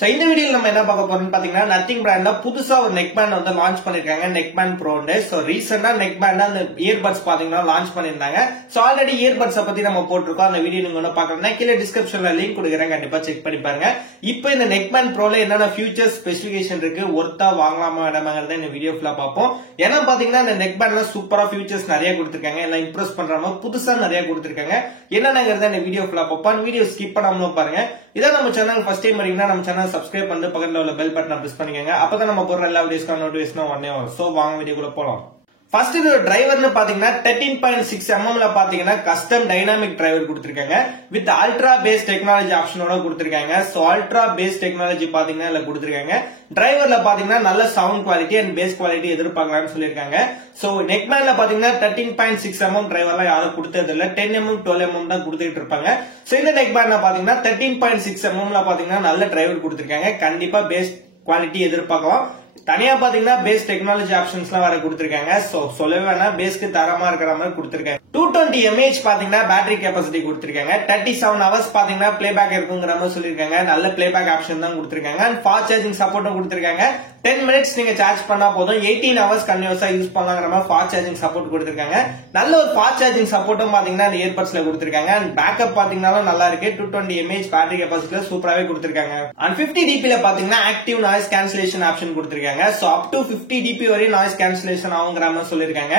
So இந்த வீடியோல நம்ம என்ன பார்க்க போறோம்னு பாத்தீங்கன்னா நத்திங் பிராண்ட்ல புதுசா ஒரு நெக் பேண்ட் வந்து லான்ச் பண்ணிருக்காங்க நெக் பேண்ட் ப்ரோன்னு. சோ ரீசெண்டா நெக் பேண்ட் அந்த இயர்பட்ஸ் பாத்தீங்கன்னா லான்ச் பண்ணிருந்தாங்க. சோ ஆல்ரெடி இயர்பட்ஸ் பத்தி நம்ம போட்டிருக்கோம். அந்த வீடியோ நீங்க பாக்கணும்னா கீழே டிஸ்கிரிப்ஷன்ல லிங்க் கொடுக்குறேன், கண்டிப்பா செக் பண்ணி பாருங்க. இப்போ இந்த நெக் பேண்ட் ப்ரோல என்னென்ன ஃபியூச்சர்ஸ் ஸ்பெசிபிகேஷன் இருக்கு, ஒர்த்தா வாங்கலாமா வேண்டாமாங்கறத இந்த வீடியோ ஃபுல்லா பார்ப்போம். ஏன்னா பாத்தீங்கன்னா இந்த நெக் பேண்ட்ல சூப்பரா ஃபியூச்சர்ஸ் நிறைய கொடுத்திருக்காங்க, எல்லாம் இம்ப்ரெஸ் பண்ற மாதிரி புதுசா நிறைய கொடுத்திருக்காங்க. என்னென்னங்கறத இந்த வீடியோ ஃபுல்லா பார்ப்போம். வீடியோ ஸ்கிப் பண்ணாம பாருங்க. இதான் நம்ம சேனல் ஃபர்ஸ்ட் டைம் வரீங்கன்னா நம்ம சேனல் சப்ஸ்கிரைப் பண்ணிட்டு பக்கத்துல உள்ள பெல் பட்டனை பிரஸ் பண்ணிக்கங்க. அப்பதான் நம்ம போடுற எல்லா வீடியோஸ்க்கான நோட்டிபிகேஷன் உடனே வரும். சோ வாங்க வீடியோக்குள்ள போலாம். ஃபர்ஸ்ட் இது டிரைவர்னு பாத்தீங்கன்னா 13.6 mm பாத்தீங்கன்னா கஸ்டம் டைனாமிக் டிரைவர் கொடுத்திருக்காங்க வித் அல்ட்ரா பேஸ் டெக்னாலஜி ஆப்ஷனோட கொடுத்திருக்காங்க. சோ அல்ட்ரா பேஸ் டெக்னாலஜி பாத்தீங்கன்னா இதுல கொடுத்திருக்காங்க. டிரைவர்ல பாத்தீங்கன்னா நல்ல sound quality and bass quality எதிர்பார்க்கலாம்னு சொல்லிருக்காங்க. சோ நெக் பேண்ட்ல பாத்தீங்கன்னா 13.6 mm டிரைவர்லாம் யாரும் கொடுத்தது இல்ல, 10 mm 12 mm தான் கொடுத்துட்டு இருப்பாங்க. சோ இந்த நெக் பேண்ட்ல பாத்தீங்கன்னா 13.6 mm பாத்தீங்கன்னா நல்ல டிரைவர் கொடுத்திருக்காங்க. கண்டிப்பா பேஸ் குவாலிட்டி எதிர்பார்க்கலாம். தனியா பாத்தீங்கன்னா பேஸ் டெக்னாலஜி ஆப்ஷன்ஸ் எல்லாம் வர கொடுத்திருக்காங்க. சோ சொல்லவே வேணாம், பேஸ்க்கு தரமா இருக்கிற மாதிரி கொடுத்திருக்காங்க. 220 mAh பாத்தீங்கன்னா பேட்டரி கெபாசிட்டி கொடுத்திருக்காங்க. 37 hours பாத்தீங்கன்னா பிளேபேக் இருக்குங்கிற மாதிரி சொல்லிருக்காங்க. நல்ல பிளேபேக் ஆப்ஷன் தான் கொடுத்திருக்காங்க. அண்ட் ஃபாஸ்ட் சார்ஜிங் சப்போர்ட்டும் கொடுத்திருக்காங்க. 10 minutes நீங்க சார்ஜ் பண்ணா போதும், 18 hours கண்டினியூஸா யூஸ் பண்ணலாங்கிற மாதிரி ஃபாஸ்ட் சார்ஜிங் சப்போர்ட் கொடுத்திருக்காங்க. நல்ல ஒரு ஃபாஸ்ட் சார்ஜிங் சப்போர்ட்டும் பாத்தீங்கன்னா இந்த இயர்பட்ஸ்ல கொடுத்திருக்காங்க. அண்ட் பேக்கப் பாத்தீங்கன்னா நல்லா இருக்கு. 220 mAh பேட்டரி கெபாசிட்டில சூப்பராவே கொடுத்திருக்காங்க. அண்ட் 50 dB ல பாத்தீங்கன்னா ஆக்டிவ் நாய்ஸ் கேன்சலேஷன் ஆப்ஷன் கொடுத்திருக்காங்க. சோ அப் டு 50 dB வரை நாய்ஸ் கேன்சலேஷன் ஆகுங்கிற மாதிரி சொல்லிருக்காங்க.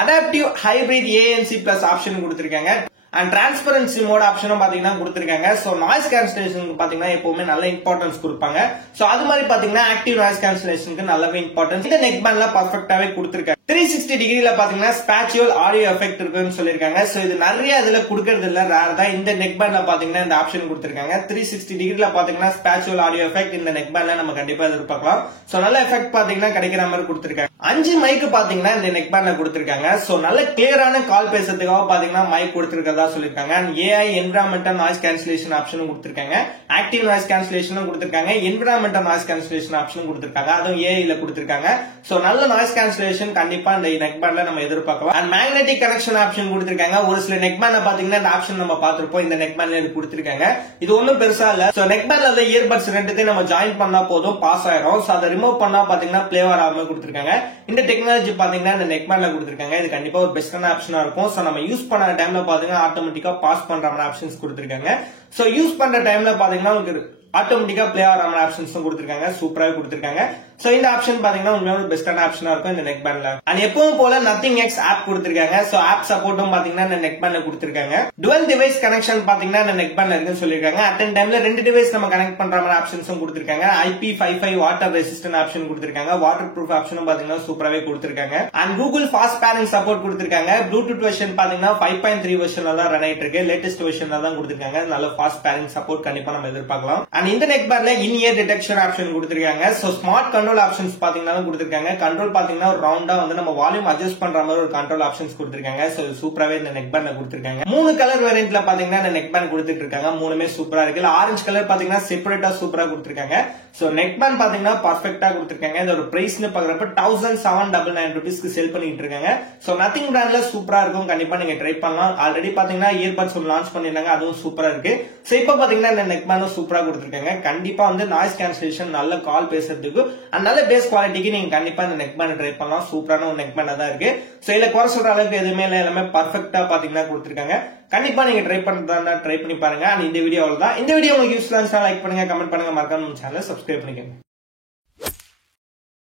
Adaptive hybrid ANC plus option கொடுத்திருக்காங்க. அண்ட் டிரான்ஸ்பரன்சி மோட் ஆப்ஷனும் பாத்தீங்கன்னா கொடுத்திருக்காங்க. சோ நாய்ஸ் கேன்சலேஷன் பாத்தீங்கன்னா எப்பவுமே நல்ல இம்பார்ட்டன்ஸ் கொடுப்பாங்க. சோ அது மாதிரி பாத்தீங்கன்னா ஆக்டிவ் நாய்ஸ் கேன்சலேஷனுக்கு நல்லாவே இம்பார்ட்டன்ஸ் இந்த நெக் பேண்ட்ல பர்ஃபெக்ட்டாவே கொடுத்திருக்காங்க. 360 டிகிரில பாத்தீங்கன்னா ஸ்பேச்சுவல் ஆடியோ எஃபெக்ட் இருக்குன்னு சொல்லிருக்காங்க. சோ இது நிறைய இதுல கொடுக்கறது இல்ல, ரேர் தான். இந்த நெக் பேண்ட்ல பாத்தீங்கன்னா இந்த ஆப்ஷன் கொடுத்திருக்காங்க. 360 டிகிரில பாத்தீங்கன்னா ஸ்பேச்சுவல் ஆடியோ எஃபெக்ட் இந்த நெக் பேண்ட்ல நம்ம கண்டிப்பா எதிர்பார்க்கலாம். சோ நல்ல எஃபெக்ட் பாத்தீங்கன்னா கிடைக்கிற மாதிரி கொடுத்திருக்காங்க. 5 மைக் பாத்தீங்கன்னா இந்த நெக் பேண்ட்ல கொடுத்திருக்காங்க. சோ நல்ல கிளியரான கால் பேசுறதுக்காக பாத்தீங்கன்னா மைக் கொடுத்திருக்கதா சொல்லிருக்காங்க. And AI environmental noise cancellation ஆப்ஷனும் கொடுத்திருக்காங்க. ஆக்டிவ் நாய்ஸ் கேன்சலேஷனும் கொடுத்திருக்காங்க. என்விரான்மெண்டல் நாய்ஸ் கேன்சலேஷன் ஆப்ஷனும் கொடுத்திருக்காங்க. அதுவும் AI ல கொடுத்திருக்காங்க. சோ நல்ல நாய்ஸ் கேன்சலேஷன் கண்டிப்பா இந்த நெக் பேண்ட்ல நம்ம எதிர்பார்க்கலாம். அண்ட் மேக்னெட்டிக் கனெக்ஷன் ஆப்ஷன் கொடுத்திருக்காங்க. ஒரு சில நெக் பேண்ட்ல பாத்தீங்கன்னா இந்த ஆப்ஷன் நம்ம பார்த்திருப்போம், இந்த நெக் பேண்ட்ல இது கொடுத்திருக்காங்க. இது ஒன்னும் பெருசா இல்ல. சோ நெக் பேண்ட்ல இயர்பட்ஸ் ரெண்டுத்தையும் நம்ம ஜாயின் பண்ணா போதும், பாஸ் ஆயிரும். சோ அதை ரிமூவ் பண்ணா பாத்தீங்கன்னா பிளே ஆகாம கொடுத்திருக்காங்க. இந்த டெக்னாலஜி பாத்தீங்கன்னா இந்த நெக் பேண்ட்ல கொடுத்திருக்காங்க. இது கண்டிப்பா ஒரு பெஸ்டான ஆப்ஷனா இருக்கும். சோ நம்ம யூஸ் பண்ண டைம்ல பாத்தீங்கன்னா ஆட்டோமேட்டிக்கா பாஸ் பண்ற மாதிரி ஆப்ஷன்ஸ் கொடுத்திருக்காங்க. சோ யூஸ் பண்ற டைம்ல பாத்தீங்கன்னா உங்களுக்கு ஆட்டோமேட்டிக்கா பிளே ஆகிற மாதிரி ஆப்ஷன்ஸ் கொடுத்திருக்காங்க. சூப்பராவே கொடுத்திருக்காங்க. சோ இந்த ஆப்ஷன் பாத்தீங்கன்னா உண்மையான பெஸ்டான ஆப்ஷனா இருக்கும் இந்த நெக் பேண்ட்ல. அண்ட் எப்பவும் போல நத்திங் எக்ஸ் ஆப் கொடுத்திருக்காங்க. சோ ஆப் சப்போர்ட்டும் பாத்தீங்கன்னா இந்த நெக் பேண்ட்ல கொடுத்திருக்காங்க. டுவல் டிவைஸ் கனெக்ஷன் பாத்தீங்கன்னா இந்த நெக் பேண்ட்ல இருக்குன்னு சொல்லிருக்காங்க. அட் அ டைம்ல 2 டிவைஸ் நம்ம கனெக்ட் பண்ற மாதிரி ஆப்ஷன்ஸும் கொடுத்திருக்காங்க. IP55 வாட்டர் ரெசிஸ்டன்ட் ஆப்ஷன் கொடுத்திருக்காங்க. வாட்டர் ப்ரூஃப் ஆப்ஷனும் பாத்தீங்கன்னா சூப்பராவே கொடுத்திருக்காங்க. And Google fast pairing support கொடுத்திருக்காங்க. ப்ளூடூத் வெர்ஷன் பாத்தீங்கன்னா 5.3 வெர்ஷன்ல தான் ரன் ஆயிட்டு இருக்கு. லேட்டஸ்ட் வெர்ஷன்ல தான் கொடுத்திருக்காங்க. நல்ல ஃபாஸ்ட் பேரிங் சப்போர்ட் கண்டிப்பா நம்ம எதிர்பார்க்கலாம். அண்ட் இந்த neck பேண்ட்ல in year detection option கொடுத்திருக்காங்க. சோ ஸ்மார்ட் கண்ட்ரோல் ஆப்ஷன்ஸ் பாத்தீங்கன்னா கொடுத்திருக்காங்க. கண்ட்ரோல் பாத்தீங்கன்னா ஒரு ரவுண்டா வந்து நம்ம வால்யூம் அட்ஜஸ்ட் பண்ற மாதிரி ஒரு கண்ட்ரோல் ஆப்ஷன்ஸ் கொடுத்திருக்காங்க. சோ சூப்பராவே இந்த நெக் பேண்ட்ல கொடுத்திருக்காங்க. 3 கலர் வேரியன்ட்ல பாத்தீங்கன்னா இந்த நெக் பேண்ட் கொடுத்துட்டு இருக்காங்க. மூணுமே சூப்பரா இருக்கு. ஆரஞ்சு கலர் பாத்தீங்கன்னா செப்பரேட்டா சூப்பரா கொடுத்திருக்காங்க. சோ நெக் பேண்ட் பாத்தீங்கன்னா பர்ஃபெக்ட்டா கொடுத்திருக்காங்க. இதோட பிரைஸ்னு பாக்குறப்ப 1799 ரூபீஸ்க்கு சேல் பண்ணிட்டு இருக்காங்க. சோ நத்திங் பிராண்ட்ல சூப்பரா இருக்கும், கண்டிப்பா நீங்க ட்ரை பண்ணலாம். ஆல்ரெடி பாத்தீங்கன்னா இயர்பட்ஸ் லான்ச் பண்ணிருந்தாங்க, அதுவும் சூப்பரா இருக்கு. சோ இப்போ பாத்தீங்கன்னா இந்த நெக் பேண்டும் சூப்பரா கொடுத்திருக்காங்க. கண்டிப்பா வந்து நாய்ஸ் கேன்சலேஷன், நல்ல கால் பேசுறதுக்கு நல்ல பேஸ் குவாலிட்டிக்கு நீங்க கண்டிப்பா இந்த நெக் பேண்ட் ட்ரை பண்ணலாம். சூப்பரான ஒரு நெக் பேண்டா தான் இருக்கு. சோ இதுல குறை சொல்ற அளவுக்கு எதுவுமே இல்ல, எல்லாமே பர்ஃபெக்ட்டா பாத்தீங்கன்னா கொடுத்திருக்காங்க. கண்டிப்பா நீங்க ட்ரை பண்றதா ட்ரை பண்ணி பாருங்க. இந்த வீடியோ அவ்வளவுதான். இந்த வீடியோ உங்களுக்கு யூஸ்ஃபுல்லா இருந்துச்சுன்னா லைக் பண்ணுங்க, கமெண்ட் பண்ணுங்க, மறக்காம நம்ம சேனலை சப்ஸ்கிரைப் பண்ணிக்கோங்க.